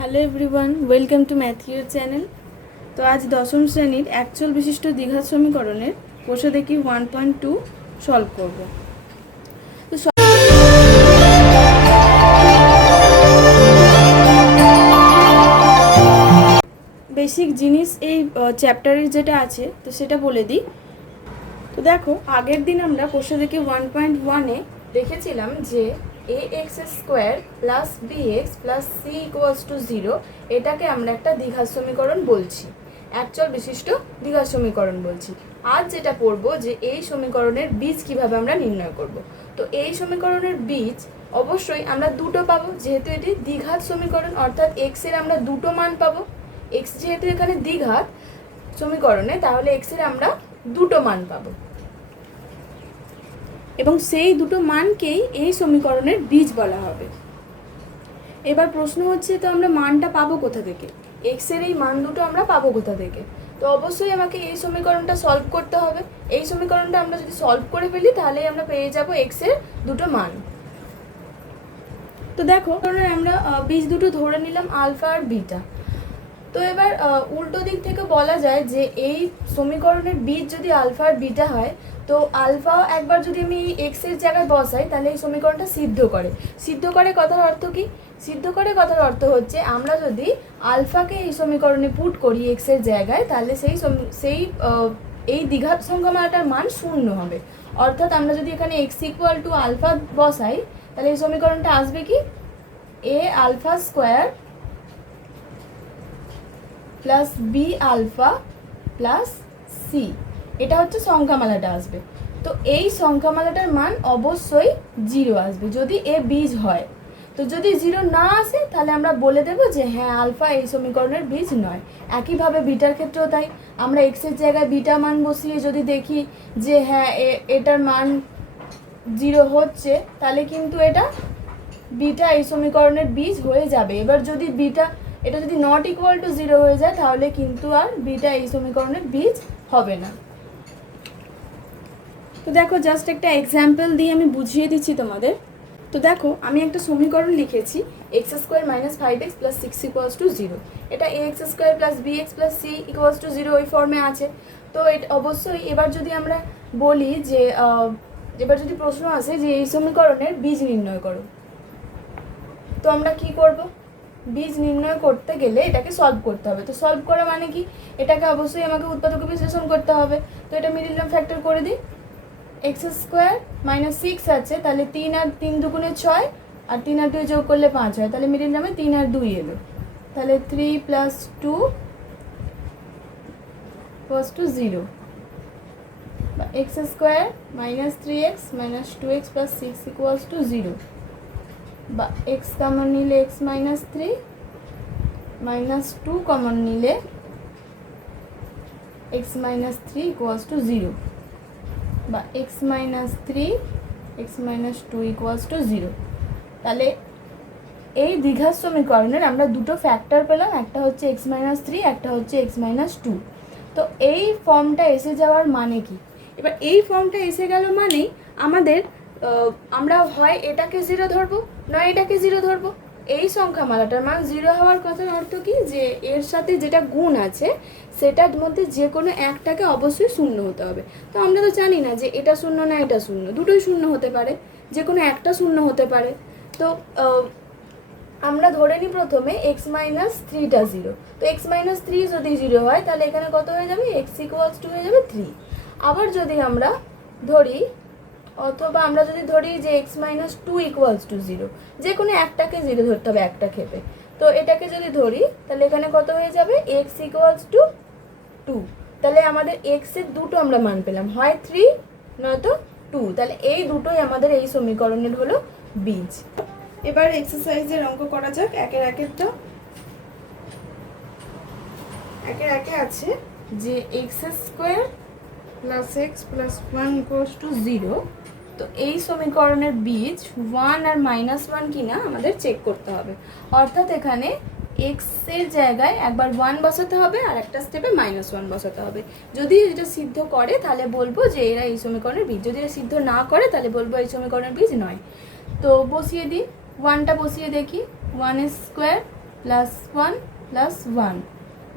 Hello everyone, welcome to ম্যাথিওর channel. তো আজ দশম শ্রেণীর একচল বিশিষ্ট দ্বিঘাত সমীকরণের কোষে দেখি 1.2 সলভ করব। তো বেসিক জিনিস এই চ্যাপ্টারের যেটা আছে তো সেটা বলে দিই। তো দেখো, আগের দিন আমরা কোষে দেখি 1.1-এ দেখেছিলাম যে ax square plus bx plus c equals to 0 এটাকে আমরা একটা দ্বিঘাত সমীকরণ বলছি, একচল বিশিষ্ট দ্বিঘাত সমীকরণ বলছি। আজ যেটা পড়বো যে এই সমীকরণের বীজ কিভাবে আমরা নির্ণয় করব। তো এই সমীকরণের বীজ অবশ্যই আমরা দুটো পাবো, যেহেতু এটি দ্বিঘাত সমীকরণ, অর্থাৎ এক্স এর আমরা দুটো মান পাবো। এক্স যেহেতু এখানে দ্বিঘাত সমীকরণে, তাহলে এক্স এর আমরা দুটো মান পাবো এবং সেই দুটো মানকেই এই সমীকরণের বীজ বলা হবে। এবার প্রশ্ন হচ্ছে, তো আমরা মানটা পাবো কোথা থেকে? এক্স এর এই মান দুটো আমরা পাবো কোথা থেকে? তো অবশ্যই আমাকে এই সমীকরণটা সলভ করতে হবে। এই সমীকরণটা আমরা যদি সলভ করে ফেলি তাহলেই আমরা পেয়ে যাব এক্স এর দুটো মান। তো দেখো, কারণ আমরা বীজ দুটো ধরে নিলাম আলফা আর বিটা। তো এবার উল্টো দিক থেকে বলা যায় যে এই সমীকরণের বীজ যদি আলফা আর বিটা হয়, তো আলফা একবার যদি আমি এক্স এর জায়গায় বসাই তাহলে এই সমীকরণটা সিদ্ধ করে। সিদ্ধ করে কথার অর্থ কি? সিদ্ধ করে কথার অর্থ হচ্ছে আমরা যদি আলফাকে এই সমীকরণে পুট করি এক্স এর জায়গায়, তাহলে এই দ্বিঘাত সংখ্যামালাটার মান শূন্য হবে। অর্থাৎ আমরা যদি এখানে এক্স ইকুয়াল টু আলফা বসাই তাহলে এই সমীকরণটা আসবে কি, A alpha square plus B alpha plus C, এটা হচ্ছে সংখ্যামালাটা আসবে। তো এই সংখ্যামালাটার মান অবশ্যই 0 আসবে যদি এ বীজ হয়। তো যদি 0 না আসে তাহলে আমরা বলে দেবো যে হ্যাঁ, আলফা এই সমীকরণের বীজ নয়। একইভাবে বিটার ক্ষেত্রেও তাই, আমরা এক্সের জায়গায় বিটা মান বসিয়ে যদি দেখি যে হ্যাঁ এটার মান 0 হচ্ছে, তাহলে কিন্তু এটা বিটা এই সমীকরণের বীজ হয়ে যাবে। এবার যদি এটা যদি নট ইকুয়াল টু 0 হয়ে যায় তাহলে কিন্তু আর বিটা এই সমীকরণের বীজ হবে না। তো দেখো, জাস্ট একটা এক্সাম্পল দিয়ে আমি বুঝিয়ে দিচ্ছি তোমাদের। তো দেখো, আমি একটা সমীকরণ লিখেছি x square minus 5x plus 6 equals to 0। এটা ax square plus bx plus c equals to 0 ওই ফর্মে আছে। তো এটা অবশ্যই এবার যদি আমরা বলি যে এবার যদি প্রশ্ন আসে যে এই সমীকরণের বীজ নির্ণয় করো, তো আমরা কি করব? বীজ নির্ণয় করতে গেলে এটাকে সলভ করতে হবে। তো সলভ করা মানে কি? এটাকে অবশ্যই আমাকে উৎপাদক বিশ্লেষণ করতে হবে। তো এটা মিডল টার্ম ফ্যাক্টর করে দিই। এক্স স্কোয়ার মাইনাস 6 আছে, তাহলে 3 আর 3 দুগুণে 6, আর 3 আর 2 যোগ করলে 5 হয়, তাহলে মিডল টার্মে 3 আর 2 এলো, তাহলে 3 প্লাস 2 ইকুয়ালস টু 0। বা x square minus 3x minus 2x plus 6 equals to 0। বা এক্স কমন নিলে এক্স মাইনাস 3 মাইনাস 2 কমন নিলে এক্স মাইনাস 3 ইকুয়ালস টু 0। বা x minus 3 x minus 2 equals to 0। তাহলে এই দ্বিঘাত সমীকরণের আমরা দুটো ফ্যাক্টর পেলাম, একটা হচ্ছে এক্স মাইনাস 3, একটা হচ্ছে এক্স মাইনাস 2। তো এই ফর্মটা এসে যাওয়ার মানে কি? এবার এই ফর্মটা এসে গেল মানেই আমাদের আমরা হয় এটাকে 0 ধরবো, নয় এটাকে 0 ধরবো। এই সংখ্যামালাটার মান 0 হওয়ার কথার অর্থ কি, যে এর সাথে যেটা গুণ আছে সেটার মধ্যে যে কোনো একটাকে অবশ্যই শূন্য হতে হবে। তো আমরা তো জানি না যে এটা শূন্য না এটা শূন্য, দুটোই শূন্য হতে পারে, যে কোনো একটা শূন্য হতে পারে। তো আমরা ধরে নিই প্রথমে এক্স মাইনাস 3টা 0। তো এক্স মাইনাস 3 যদি 0 হয় তাহলে এখানে কত হয়ে যাবে? এক্স ইকুয়ালস টু হয়ে যাবে 3। আবার যদি আমরা ধরি, অথবা আমরা যদি ধরি যে এক্স মাইনাস 2 ইকুয়ালস টু 0, যে কোনো একটাকে 0 ধরতে হবে একটা ক্ষেত্রে। তো এটাকে যদি ধরি তাহলে এখানে কত হয়ে যাবে? X equals to 2। তাহলে আমাদের এক্স এর দুটো আমরা মান পেলাম, হয় 3 নয়তো 2। তাহলে এই দুটোই আমাদের এই সমীকরণের হলো বীজ। এবার এক্সারসাইজের অঙ্ক করা যাক একের একে আছে যে x square plus x plus 1 equals to 0। তো এই সমীকরণের বীজ 1 আর -1 কিনা আমাদের চেক করতে হবে। অর্থাৎ এখানে এক্স এর জায়গায় একবার 1 বসাতে হবে আর একটা স্টেপে -1 বসাতে হবে। যদি এটা সিদ্ধ করে তাহলে বলবো যে এরা এই সমীকরণের বীজ, যদি এটা সিদ্ধ না করে তাহলে বলবো এই সমীকরণের বীজ নয়। তো বসিয়ে দিই, 1টা বসিয়ে দেখি। 1 square plus one plus one,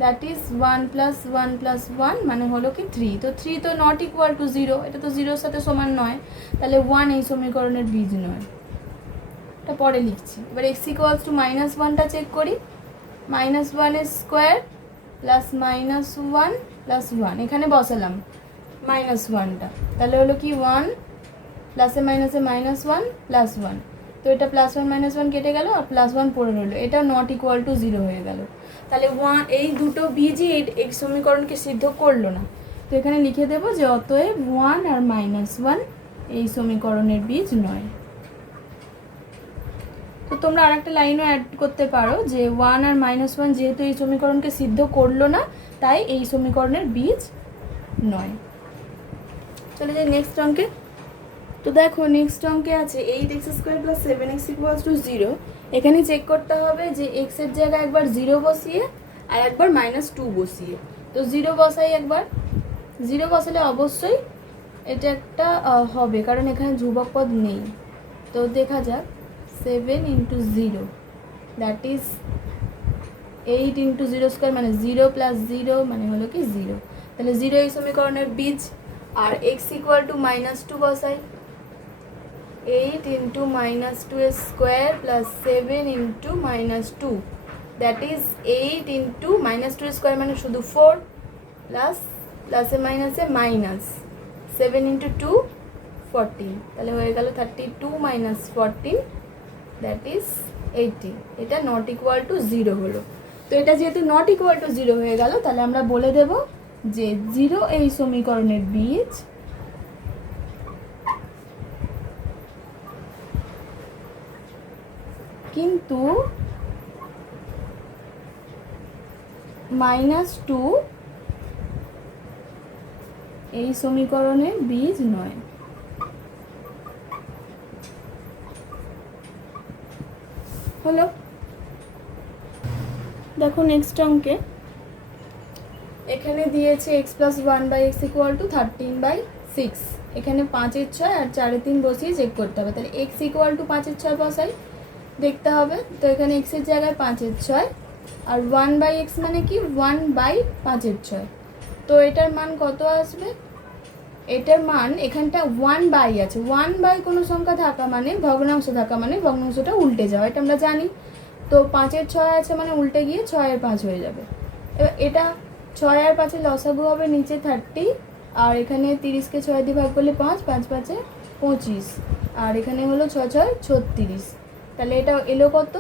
that is 1 plus 1 plus 1 মানে হলো কি 3। তো 3 তো নট ইকুয়াল টু 0, এটা তো 0-র সাথে সমান নয়, তাহলে 1 এই সমীকরণের বীজ নয়। এটা পরে লিখছি। এবার x ইকুয়ালস টু -1টা চেক করি। -1 স্কোয়ার প্লাস -1 প্লাস 1, এখানে বসালাম -1টা, তাহলে হলো কি 1 প্লাসে মাইনাসে -1 প্লাস 1, তো এটা +1 -1 কেটে গেল আর +1 পড়ে রইলো, এটা নট ইকুয়াল টু 0 হয়ে গেল। তাহলে 1 এই দুটো বীজই এই সমীকরণকে সিদ্ধ করলো না। তো এখানে লিখে দেবো যে অতএব 1 আর -1 এই সমীকরণের বীজ নয়। তো তোমরা আরেকটা লাইনও অ্যাড করতে পারো যে 1 আর -1 যেহেতু এই সমীকরণকে সিদ্ধ করলো না, তাই এই সমীকরণের বীজ নয়। চলে যাই নেক্সট অঙ্কে। তো দেখো নেক্সট অঙ্কে আছে 8x² + 7x = 0। এখানে চেক করতে হবে যে x এর জায়গায় একবার 0 বসিয়ে আর একবার -2 বসিয়ে। তো 0 বসাই, একবার 0 বসালে অবশ্যই এটা একটা হবে, কারণ এখানে ধ্রুবক পদ নেই। তো দেখা যাক 7 × 0 দ্যাট ইজ 8 × 0² মানে 0 + 0 মানে হলো কি 0। তাহলে 0 এই সমীকরণের বীজ। আর x = -2 বসাই, 8 × -2² + 7 × -2 দ্যাট ইজ 8 × -2² মানে শুধু 4 প্লাস প্লাসে মাইনাসে মাইনাস 7 × 2 14, তাহলে হয়ে গেল 32 - 14 দ্যাট ইজ 80। এটা নট ইকুয়াল টু 0 হলো। তো এটা যেহেতু নট ইকুয়াল টু 0 হয়ে গেল, তাহলে আমরা বলে দেব যে 0 এই সমীকরণের বীজ কিন্তু -2 এই সমীকরণের বীজ নয়। হলো। দেখো নেক্সট অঙ্কে এখানে দিয়েছে x + 1/x = 13/6। এখানে 5-এর 6 আর 4-এর 3 বসিয়ে চেক করতে হবে। তাহলে x = 5-এর 6 বসাই, দেখতে হবে। তো এখানে x এর জায়গায় 5-এর 6 আর 1/x মানে কি 1/5-এর 6। তো এটার মান কত আসবে? এটার মান এখানটা 1/, আছে 1/, কোনো সংখ্যা থাকা মানে ভগ্নাংশ থাকা মানে ভগ্নাংশটা উল্টে যাওয়া, এটা আমরা জানি। তো 5-এর 6 আছে মানে উল্টে গিয়ে 6-এর 5 হয়ে যাবে। এবার এটা 6 আর 5-এর লসাগু হবে নিচে 30, আর এখানে 30কে 6 দিয়ে ভাগ করলে 5, 5 × 5 = 25, আর এখানে হলো 6 × 6 = 36। তাহলে এটা এলো কত?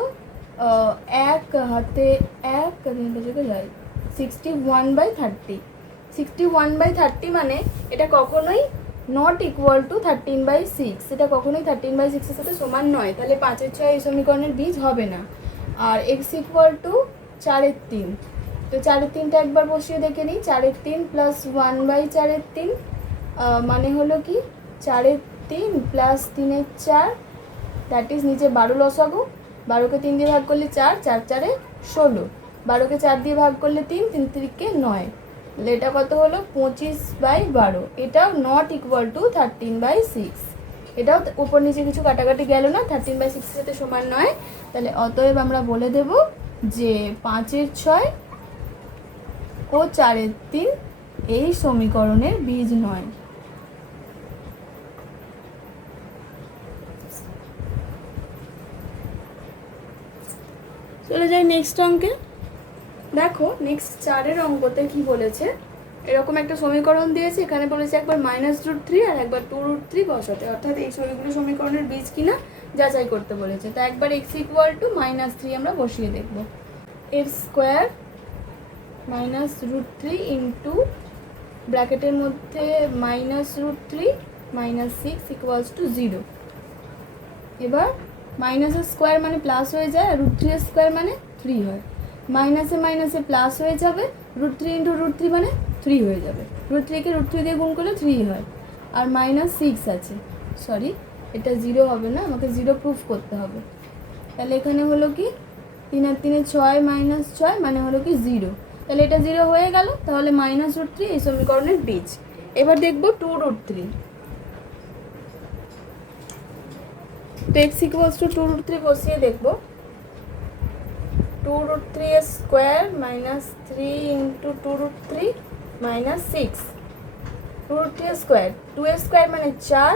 1 হাতে 1 যায় 61/30। 61/30 মানে এটা কখনোই নট ইকুয়াল টু 13/6, এটা কখনোই 13/6-এর সাথে সমান নয়। তাহলে 5-এর 6 এই সমীকরণের বীজ হবে না। আর x = 4-এর 3। তো 4-এর 3টা একবার বসিয়ে দেখে নিই। 4-এর 3 + 1/4-এর 3 মানে হলো কি 4-এর 3 + 3-এর 4 দ্যাট ইজ নিচে 12 লসাগু। 12কে 3 দিয়ে ভাগ করলে 4, 4 × 4 = 16। 12কে 4 দিয়ে ভাগ করলে 3, 3 × 3 = 9। তাহলে এটা কত হলো 25/12। এটাও নট ইকুয়াল টু 13/6। এটাও উপর নিচে কিছু কাটাকাটি গেল না, 13/6-এর সাথে সমান নয়। তাহলে অতএব আমরা বলে দেব যে 5-এর 6 ও 4-এর 3 এই সমীকরণের বীজ নয়। চলে যাই নেক্সট অঙ্কে। দেখো নেক্সট 4-এর অঙ্কতে কি বলেছে, এরকম একটা সমীকরণ দিয়েছে, এখানে বলেছে একবার -√3 আর একবার 2√3 বসাতে, অর্থাৎ এই ছবিগুলো সমীকরণের বীজ কিনা যাচাই করতে বলেছে। তা একবার x = -3 আমরা বসিয়ে দেখব। এর স্কোয়ার -√3 ইন্টু ব্র্যাকেটের মধ্যে -√3 -6 = 0। এবার মাইনাসের স্কোয়ার মানে প্লাস হয়ে যায়, আর √3 এর স্কোয়ার মানে 3 হয়। মাইনাসে মাইনাসে প্লাস হয়ে যাবে, √3 × √3 মানে 3 হয়ে যাবে। √3কে √3 দিয়ে গুণ করলে 3 হয়। আর -6 আছে, সরি এটা 0 হবে না, আমাকে 0 প্রুফ করতে হবে। তাহলে এখানে হলো কি 3 আর 3 = 6 - 6 মানে হলো কি 0। তাহলে এটা 0 হয়ে গেল। তাহলে -√3 এই সমীকরণের বীজ। এবার দেখব 2√3। তো x = 2√3 বসিয়ে দেখব। 2√3 স্কোয়ার মাইনাস 3 × 2√3 - 6। 2√3 স্কোয়ার, 2 স্কোয়ার মানে 4,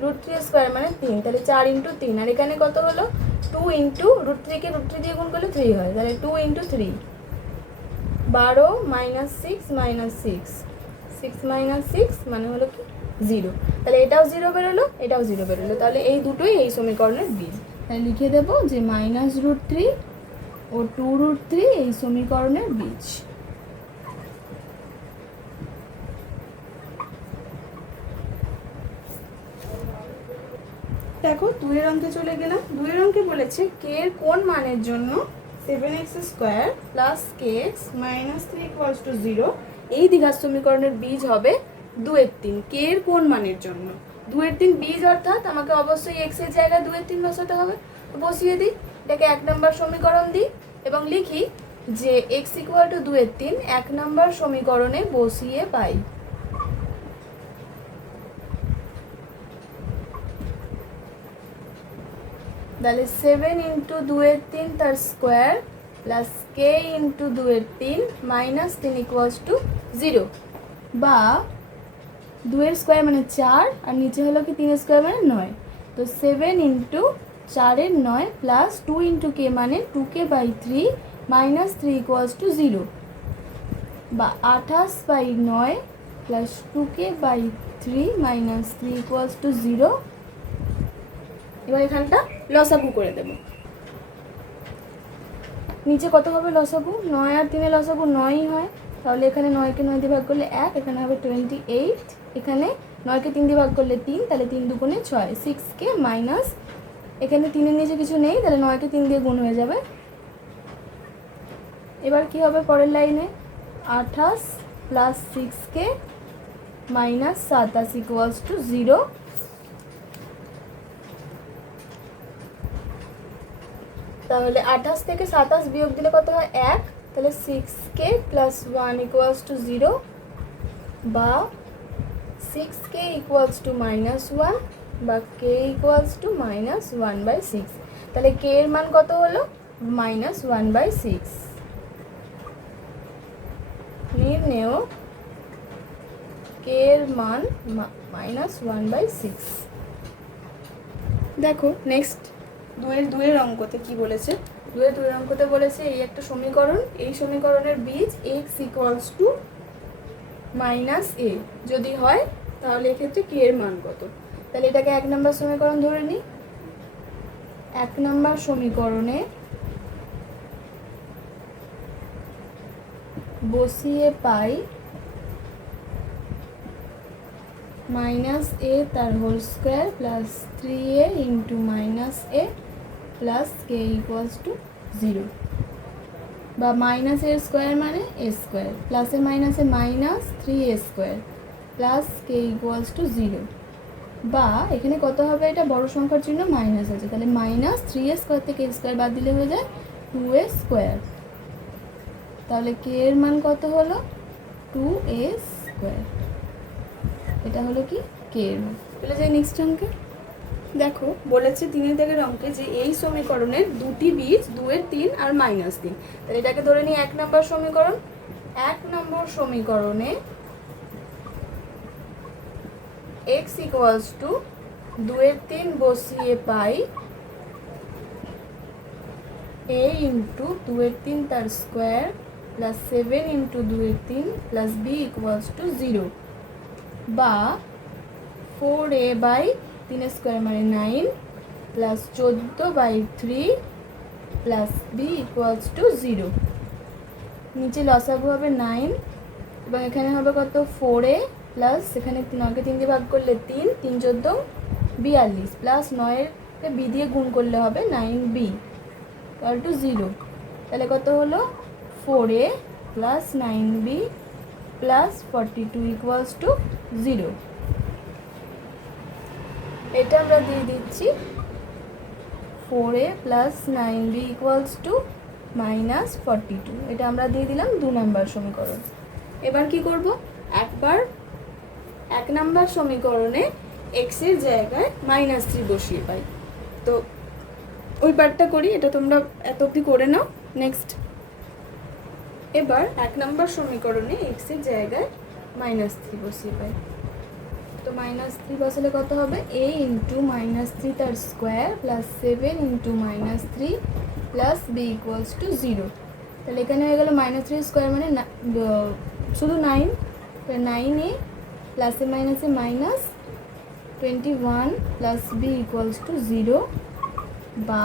√3 স্কোয়ার মানে 3, তাহলে 4 × 3। আর এখানে কত হলো 2 × √3 কে √3 দিয়ে গুণ করলে 3 হয়, তাহলে 2 × 3 12 - 6 - 6, 6 - 6 মানে হলো কি 0। তাহলে এটাও 0 বেরোলো, এটাও 0 বেরোলো, তাহলে এই দুটোই এই সমীকরণের বীজ। তাহলে লিখে দেবো যে -√3 ও 2√3 এই সমীকরণের বীজ। দেখো 2 এর অঙ্কে চলে গেলাম। 2 এর অঙ্কে বলেছে কে এর কোন মানের জন্য 7x² + kx - 3 = 0 এই দ্বিঘাত সমীকরণের বীজ হবে 2 এর 3। কে এর কোন মানের জন্য 2 এর 3 বীজ, অর্থাৎ আমাকে অবশ্যই x এর জায়গায় 2 এর 3 বসাতে হবে। তো বসিয়ে দিই, এটাকে 1 নম্বর সমীকরণ দিই এবং লিখি যে x = 2 এর 3 1 নম্বর সমীকরণে বসিয়ে পাই। তাহলে 7 × 2 এর 3 তার স্কোয়ার প্লাস k × 2 এর 3 - 3 = 0, বা 2 এর স্কোয়ার মানে 4 আর নিচে হলো কি 3 এর স্কোয়ার মানে 9। তো 7 × 4 এর 9 প্লাস 2 × k মানে 2k/3 - 3 = 0, বা 28/9 প্লাস 2k/3 - 3 = 0। এবার এখানটা লসাগু করে দেব। নিচে কত হবে লসাগু? 9 আর 3 লসাগু 9ই হয়, তাহলে এখানে 9কে 9 দিয়ে ভাগ করলে 1, এখানে হবে 28, এখানে 9কে 3 দিয়ে ভাগ করলে 3, তাহলে 3 × 2 = 6, 6k মাইনাস এখানে 3 এর নিচে কিছু নেই, তাহলে 9কে 3 দিয়ে গুণ হয়ে যাবে। এবার কি হবে পরের লাইনে 28 প্লাস 6k মাইনাস 27 = 0। তাহলে 28 থেকে 27 বিয়োগ দিলে কত হয় 1, তাহলে 6k + 1 = 0, বা 6k = -1, বা k = -1/6। তাহলে k এর মান কত হলো -1/6। নির্ণেয় k এর মান -1/6। দেখো নেক্সট 2 এর অঙ্কতে কি বলেছে। 2 এর অঙ্কতে বলেছে এই একটা সমীকরণ, এই সমীকরণের বীজ x = -a যদি হয় তাহলে এক্ষেত্রে k এর মান কত। তাহলে এটাকে 1 নম্বর সমীকরণ ধরে নিই। 1 নম্বর সমীকরণে বসিয়ে পাই -a তার whole square plus 3a × -a plus k = 0, বা -a স্কোয়ার মানে a স্কোয়ার প্লাসে মাইনাসে -3a² প্লাস k = 0, বা এখানে কত হবে, এটা বড় সংখ্যার জন্য মাইনাস আছে, তাহলে -3a² থেকে a স্কোয়ার বাদ দিলে হয়ে যায় 2a²। তাহলে k এর মান কত হলো 2a²। এটা হলো কি k এর মান। চলে যাই নেক্সট অঙ্কে। দেখো বলেছে 3 দাগের অঙ্কে যে এই সমীকরণের দুটি বীজ 2 এর 3 আর -3। তাহলে এটাকে ধরে নিই 1 নম্বর সমীকরণ। 1 নম্বর সমীকরণে x = 2 এর 3 বসিয়ে পাই a × 2 এর 3 তার স্কোয়ার প্লাস 7 × 2 এর 3 প্লাস b = 0, বা 4a/3 স্কোয়ার মানে 9 প্লাস 14/3 প্লাস b = 0। নিচে লসাগু হবে 9 এবং এখানে হবে কত 4a প্লাস এখানে 9কে 3 দিয়ে ভাগ করলে 3, 3 × 14 = 42, প্লাস 9-এর b দিয়ে গুণ করলে হবে 9b = 0। তাহলে কত হলো 4a প্লাস 9b প্লাস 42 = 0। এটা আমরা দিয়ে দিচ্ছি 4a প্লাস 9b = -42, এটা আমরা দিয়ে দিলাম 2 নম্বর সমীকরণ। এবার কি করব, একবার 1 নম্বর সমীকরণে x এর জায়গায় -3 বসিয়ে পাই। তো ওই পার্টটা করি, এটা তোমরা এত অবধি করে নাও, নেক্সট এবার 1 নম্বর সমীকরণে x এর জায়গায় -3 বসিয়ে পাই। তো -3 বসালে কত হবে, a ইন্টু -3 তার square plus 7 into -3 plus b equals to 0। তাহলে এখানে হয়ে গেল -3 স্কোয়ার মানে শুধু 9, তো 9a প্লাসে মাইনাসে -21 প্লাস b ইকুয়ালস টু 0 বা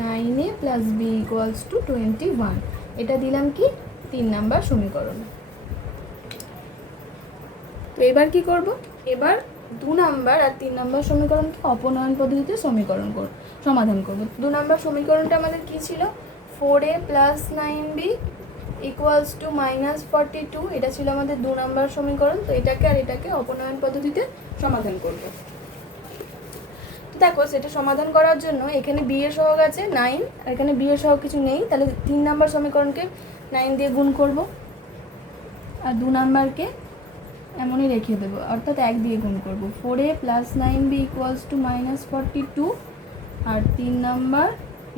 9a plus b equals to 21। এটা দিলাম কি 3 নাম্বার সমীকরণ। তো এবার কি করব, এবার 2 নাম্বার আর 3 নাম্বার সমীকরণকে অপনয়ন পদ্ধতিতে সমাধান করব। 2 নাম্বার সমীকরণটা আমাদের কি ছিল, 4a plus 9b equals to -42, এটা ছিল আমাদের 2 নাম্বার সমীকরণ। তো এটাকে আর এটাকে অপনয়ন পদ্ধতিতে সমাধান করব। তো দেখো সেটা সমাধান করার জন্য এখানে b এর সহগ আছে 9 আর এখানে b এর সহগ কিছু নেই, তাহলে 3 নাম্বার সমীকরণকে 9 দিয়ে গুণ করব আর 2 নাম্বারকে এমনই রেখে দেবো, অর্থাৎ 1 দিয়ে গুণ করব। 4a plus 9b equals to -42 আর 3 নাম্বার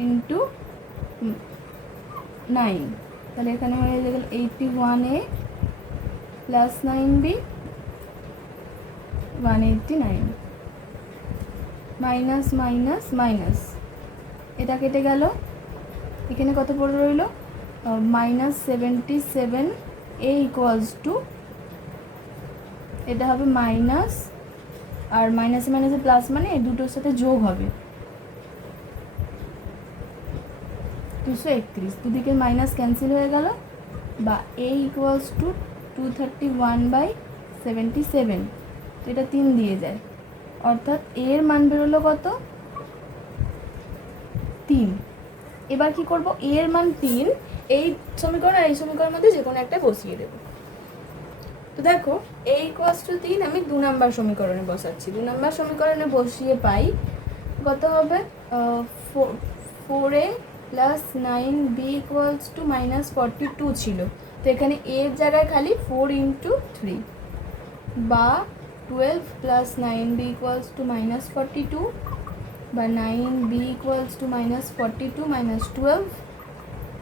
ইন্টু 9, তাহলে এখানে হয়ে গেল 81a plus 9b 189, minus minus minus, এটা কেটে গেল, এখানে কত পড়ে রইল -77a ইকুয়ালস টু, এটা হবে মাইনাস আর মাইনাসে মাইনাসে প্লাস মানে এই দুটোর সাথে যোগ হবে 231, দুদিকে মাইনাস ক্যান্সেল হয়ে গেল, বা a ইকুয়ালস টু 231/77, তো এটা 3 দিয়ে যায়, অর্থাৎ a এর মান বেরোলো কত 3। এবার কি করব, a এর মান 3, এই সমীকরণ আর এই সমীকরণের মধ্যে যে কোনো একটা বসিয়ে দেব। তো দেখো a ইকুয়ালস টু 3 আমি 2 নাম্বার সমীকরণে বসাচ্ছি। 2 নাম্বার সমীকরণে বসিয়ে পাই কত হবে, 4a plus 9b equals to -42 ছিল, তো এখানে a এর জায়গায় খালি 4 ইন্টু 3 বা 12 প্লাস 9b ইকুয়ালস টু -42 বা 9b ইকুয়ালস টু -42 -12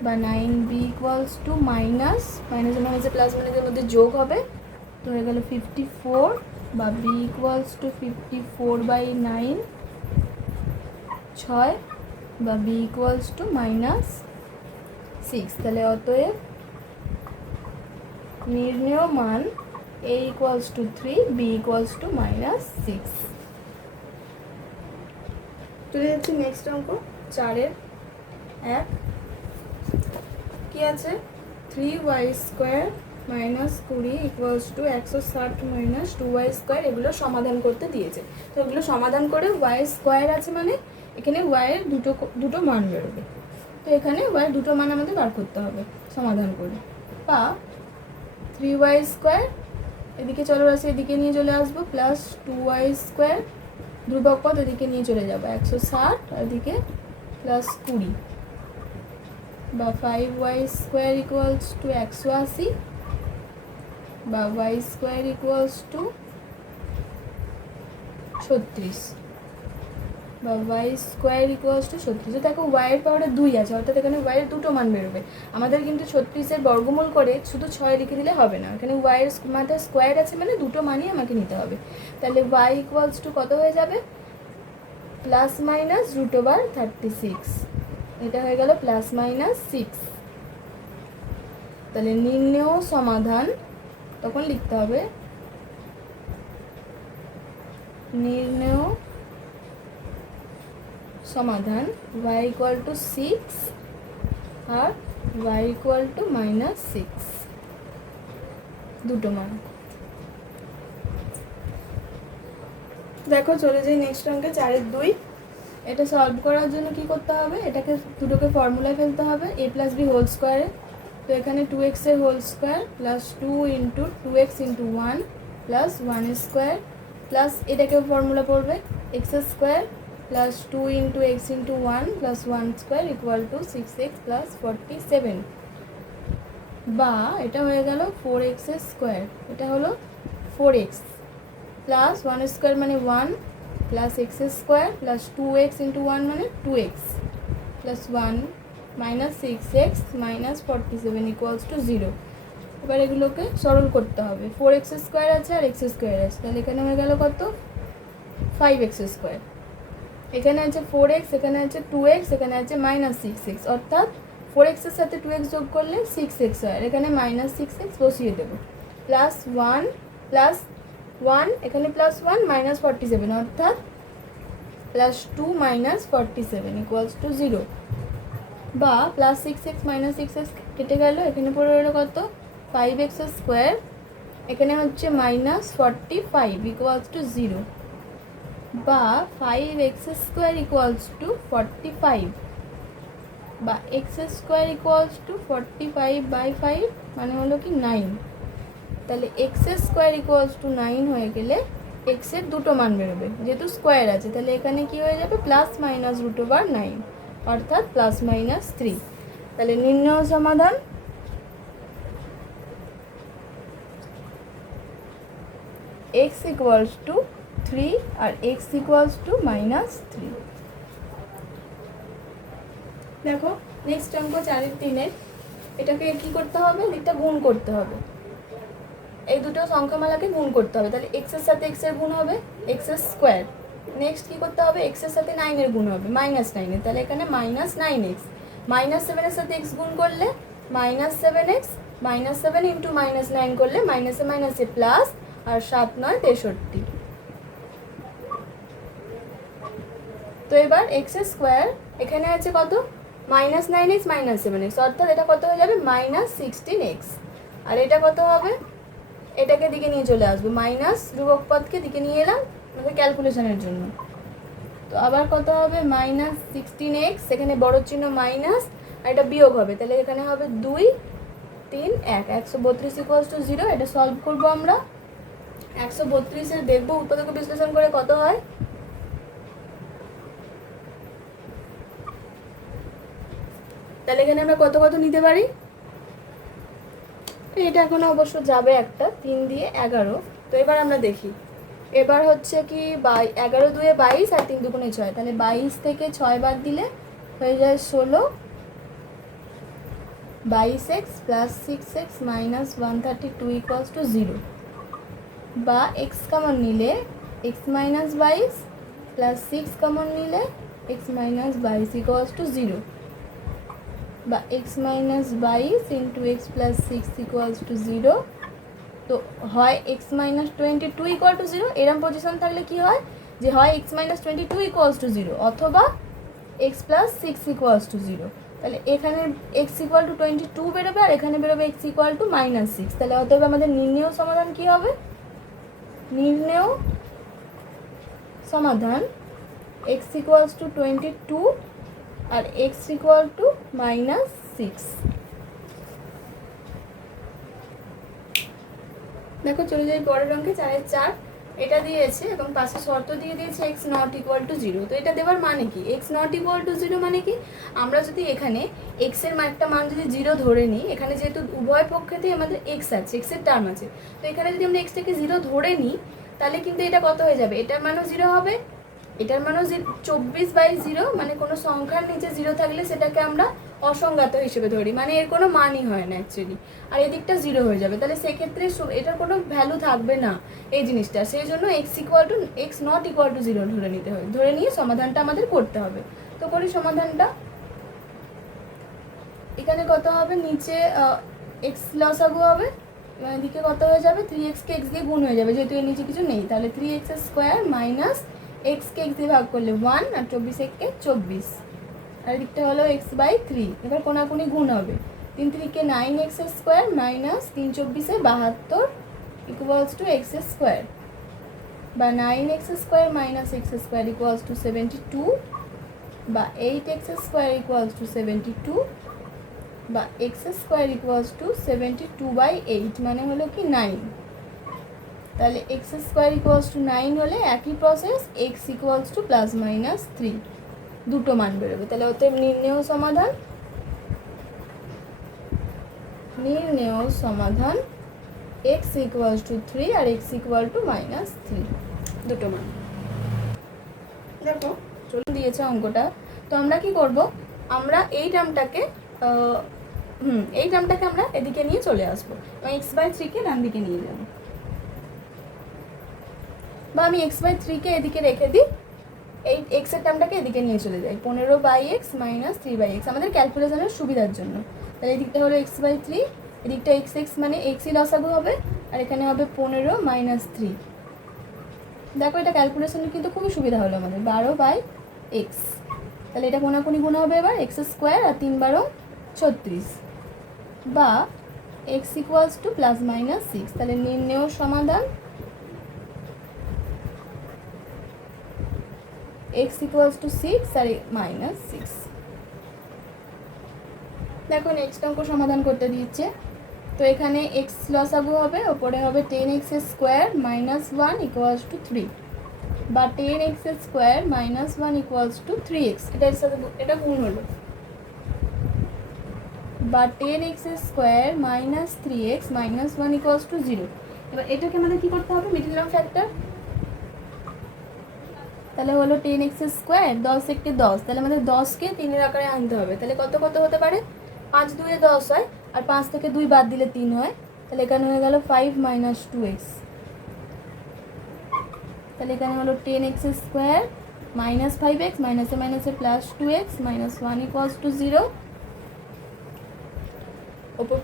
বা 9b ইকুয়ালস টু মাইনাসে মাইনাসে প্লাস মাইনাসের মধ্যে যোগ হবে, তো হয়ে গেল 54 বা b ইকুয়ালস টু 54/9 6 বা b ইকুয়ালস টু -6। তাহলে অতএব নির্ণেয় মান a equals to 3, b equals to -6। চলে যাচ্ছি নেক্সট অঙ্ক 4-এর 1। কি আছে, 3y² -20 ইকুয়ালস টু 160 -2y², এগুলো সমাধান করতে দিয়েছে। তো এগুলো সমাধান করে y² আছে মানে এখানে y এর দুটো মান বেরোবে, তো এখানে y এর দুটো মান আমাদের বার করতে হবে সমাধান করে। বা 3y² এদিকে চলরাশি এদিকে নিয়ে চলে আসবো, প্লাস 2y² ধ্রুবক পদ এদিকে নিয়ে চলে যাবো 160 আর এদিকে প্লাস 20, বা 5y² ইকুয়ালস টু 180 বা y² ইকুয়ালস টু 36 বা y² ইকুয়ালস টু 36। দেখো y এর পাওয়ারে 2 আছে, অর্থাৎ এখানে y এর দুটো মান বেরোবে। আমাদের কিন্তু 36-এর বর্গমূল করে শুধু 6 লিখে দিলে হবে না, এখানে y এর মাথায় স্কোয়ার আছে মানে দুটো মানই আমাকে নিতে হবে। তাহলে y ইকুয়ালস টু কত হয়ে যাবে, প্লাস মাইনাস √36, এটা হয়ে গেল প্লাস মাইনাস 6। তাহলে নির্ণেয় সমাধান, তখন লিখতে হবে নির্ণেয় সমাধান y ইকুয়াল টু 6 আর y ইকুয়াল টু -6, দুটো মান। দেখো চলে যাই নেক্সট অঙ্কে 4-এর 2। এটা সলভ করার জন্য কি করতে হবে, এটাকে দুটোকে ফর্মুলায় ফেলতে হবে a প্লাস b হোল স্কোয়ারে। তো এখানে 2x এর whole square plus 2 into 2x into 1 plus 1² plus এটাকেও ফর্মুলা পড়বে x² plus 2 into x into 1 plus 1² equal to 6x plus 47, বা এটা হয়ে গেল 4x², এটা হলো 4x প্লাস 1² মানে 1 plus x² plus 2x into 1 মানে 2x plus 1 minus 6x minus 47 equals to 0। এবার এগুলোকে সরল করতে হবে। 4x স্কোয়ার আছে আর x স্কোয়ার আছে, তাহলে এখানে হয়ে গেল কত 5x স্কোয়ার। এখানে আছে 4x, এখানে আছে 2x, এখানে আছে মাইনাস 6x, অর্থাৎ 4x এর সাথে 2x যোগ করলে 6x হয়, আর এখানে মাইনাস 6x বসিয়ে দেবো। প্লাস 1 এখানে প্লাস 1 মাইনাস 47, অর্থাৎ প্লাস 2 মাইনাস 47 ইকুয়ালস টু 0। বা প্লাস 6x মাইনাস 6x কেটে গেল, এখানে পড়ে রইল কত 5x স্কোয়ার, এখানে হচ্ছে মাইনাস 45 ইকুয়ালস টু 0। বা 5x স্কোয়ার ইকুয়ালস টু 45, বা x square equals to 45 by 5 মানে হলো কি 9। তাহলে x স্কোয়ার ইকুয়ালস টু 9 হয়ে গেলে x এর দুটো মান বেরোবে, যেহেতু স্কোয়ার আছে, তাহলে এখানে কি হয়ে যাবে প্লাস মাইনাস রুট ওভার 9, অর্থাৎ প্লাস মাইনাস 3। তাহলে নির্ণয় সমাধান x ইকুয়ালস টু 3 আর x ইকুয়ালস টু মাইনাস 3। দেখো নেক্সট অঙ্ক 4-3 এটাকে কি করতে হবে, দিকটা গুণ করতে হবে, এই দুটো সংখ্যামালাকে গুণ করতে হবে। তাহলে x এর সাথে x এর গুণ হবে x স্কোয়ার। নেক্সট কি করতে হবে, x এর সাথে 9 এর গুণ হবে মাইনাস 9 এর, তাহলে এখানে মাইনাস 9x। মাইনাস 7 এর সাথে x গুণ করলে minus 7x, minus 7 into minus 9 করলে মাইনাসে মাইনাসে প্লাস, আর 7 9 63। তো এবার x স্কোয়ার এখানে আছে কত মাইনাস 9x মাইনাস 7x, অর্থাৎ এটা কত হয়ে যাবে মাইনাস 16x। আর এটা কত হবে, এটাকে দিকে নিয়ে চলে আসবে, মাইনাস ধ্রুবক পদকে দিকে নিয়ে এলাম আমাদের ক্যালকুলেশনের জন্য। তো আবার কত হবে মাইনাস 16x, এখানে বড় চিহ্ন মাইনাস, আর এটা বিয়োগ হবে, তাহলে এখানে হবে 2 3 1 132 ইকুয়ালস টু 0। এটা সলভ করবো আমরা। 132 এর দেখবো উৎপাদক বিশ্লেষণ করে কত হয়। তাহলে এখানে আমরা কত কত নিতে পারি, এটা এখন অবশ্য যাবে একটা 3 দিয়ে 11। তো এবার আমরা দেখি, এবার হচ্ছে কি 11 2 22 আর 3 2 6, তাহলে 22 থেকে 6 বাদ দিলে হয়ে যায় 16, 22x plus 6x minus 132 equals to 0। বা x কমন নিলে x মাইনাস 22 প্লাস 6 কমন নিলে x মাইনাস 22 ইকুয়ালস টু 0। বা x minus 22 into x plus 6 equals to 0। তো হয় x মাইনাস 22 ইকুয়াল টু 0, এরম পজিশন থাকলে কি হয় যে হয় x মাইনাস 22 ইকুয়ালস টু 0 অথবা x প্লাস 6 ইকুয়ালস টু 0। তাহলে এখানে x ইকুয়াল টু 22 বেরোবে, আর এখানে বেরোবে x ইকুয়াল টু মাইনাস 6। তাহলে অতএব আমাদের নির্ণেয় সমাধান কি হবে, নির্ণেয় সমাধান x ইকুয়ালস টু 22 আর x ইকুয়াল টু মাইনাস 6। দেখো চলে যাই পরের অঙ্কে 4-4। এটা দিয়েছে এবং পাশে শর্ত দিয়ে দিয়েছে x নট ইকুয়াল টু 0। তো এটা দেওয়ার মানে কি, x নট ইকুয়াল টু 0 মানে কি, আমরা যদি এখানে x এর একটা মান যদি 0 ধরে নিই, এখানে যেহেতু উভয় পক্ষেতেই আমাদের x আছে, x এর টার্ম আছে, তো এখানে যদি আমরা xটাকে 0 ধরে নিই তাহলে কিন্তু এটা কত হয়ে যাবে, এটার মানও 0 হবে, এটার মানও 24/0, মানে কোনো সংখ্যার নিচে 0 থাকলে সেটাকে আমরা অসংজ্ঞাত হিসেবে ধরি, মানে এর কোনো মানই হয় না অ্যাকচুয়ালি, আর এদিকটা 0 হয়ে যাবে। তাহলে সেক্ষেত্রে এটার কোনো ভ্যালু থাকবে না এই জিনিসটা, সেই জন্য x নট ইকুয়াল টু 0 ধরে নিতে হবে, ধরে নিয়ে সমাধানটা আমাদের করতে হবে। তো করি সমাধানটা। এখানে কত হবে, নিচে x লসাগু হবে, এদিকে কত হয়ে যাবে 3x কে x দিয়ে গুণ হয়ে যাবে, যেহেতু এর নিচে কিছু নেই, তাহলে 3x স্কোয়ার মাইনাস x কে x দিয়ে ভাগ করলে 1 আর 24 কে 24, আর এদিকটা হলো x/3। এবার কোনাকুনি গুণ হবে, 3 3 কে 9x square minus 3 24 72 equals to x square. বা 9x square minus x square equals two 72। বা 8x স্কোয়ার ইকুয়ালস টু 72। বা x স্কোয়ার ইকুয়ালস টু 72/8 মানে হলো কি 9। তাহলে x স্কোয়ার ইকুয়ালস টু 9 হলে একই process, x equals to plus minus 3, দুটো মান বেরোবে। তাহলে অতএব নির্ণেয় সমাধান x ইকুয়ালস টু 3 আর x ইকুয়াল টু মাইনাস 3, দুটো মান। দেখো চলুন দিয়েছে অঙ্কটা। তো আমরা কি করব, আমরা এই টার্মটাকে আমরা এদিকে নিয়ে চলে আসবো এবং x/3কে ডান দিকে নিয়ে যাবো, বা আমি x/3কে এদিকে রেখে দিই, এই x এর টার্মটাকে এদিকে নিয়ে চলে যাই 15/x - 3/x আমাদের ক্যালকুলেশনের সুবিধার জন্য। তাহলে এই দিকটা হলো x/3, এদিকটা x মানে xই লসাগু হবে, আর এখানে হবে 15 - 3। দেখো এটা ক্যালকুলেশনের কিন্তু খুবই সুবিধা হলো আমাদের, 12/x। তাহলে এটা কোনাকুনি গুণ হবে এবার x² আর 3 × 36, বা x = +-6। তাহলে নির্ণেয় সমাধান x = 6 আর -6। দেখো নেক্সট অঙ্ক সমাধান করতে দিচ্ছে। তো এখানে x লসাগু হবে, ওপরে হবে 10x² - 1 = 3, বা 10x² - 1 = 3x, এটার সাথে এটা গুণ হলো, বা 10x² - 3x - 1 = 0। এবার এটাকে আমাদের কি করতে হবে, মিডল টার্ম ফ্যাক্টর। তাহলে হলো 10x², 10 × 10, তাহলে আমাদের 10কে 3-এর আকারে আনতে হবে। তাহলে কত কত হতে পারে, 5 × 2 = 10 হয়, আর 5 থেকে 2 বাদ দিলে 3 হয়। তাহলে এখানে হয়ে গেল 5 - 2x। তাহলে এখানে হলো 10x² - 5x - +2x - 1 = 0। ওপর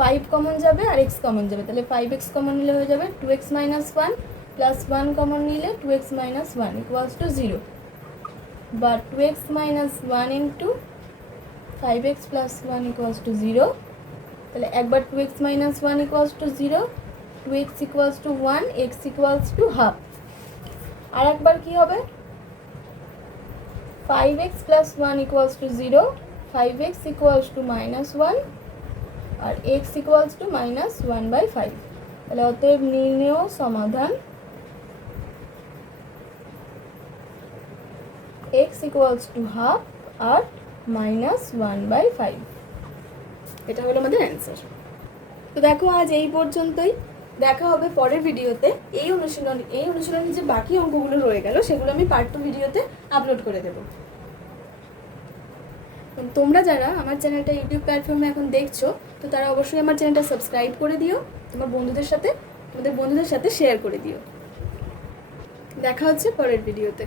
5 কমন যাবে আর x কমন যাবে, তাহলে 5x কমন নিলে হয়ে যাবে 2x - 1 প্লাস 1 কমন নিলে 2x - 1 = 0, বা 2x - 1 × 5x + 1 = 0। তাহলে একবার 2x - 1 = 0, 2x = 1, x = ½ আর একবার কি হবে, 5x + 1 = 0, 5x = -1 আর x = -1/5। তাহলে অতএব নির্ণেয় সমাধান x = ½ আর -1/5। এটা হলো আমাদের অ্যান্সার। তো দেখো আজ এই পর্যন্তই, দেখা হবে পরের ভিডিওতে। এই অনুশীলনী যে বাকি অঙ্কগুলো রয়ে গেল সেগুলো আমি পার্ট 2 ভিডিওতে আপলোড করে দেব। তোমরা যারা আমার চ্যানেলটা ইউটিউব প্ল্যাটফর্মে এখন দেখছো, তো তারা অবশ্যই আমার চ্যানেলটা সাবস্ক্রাইব করে দিও, তোমাদের বন্ধুদের সাথে শেয়ার করে দিও। দেখা হচ্ছে পরের ভিডিওতে।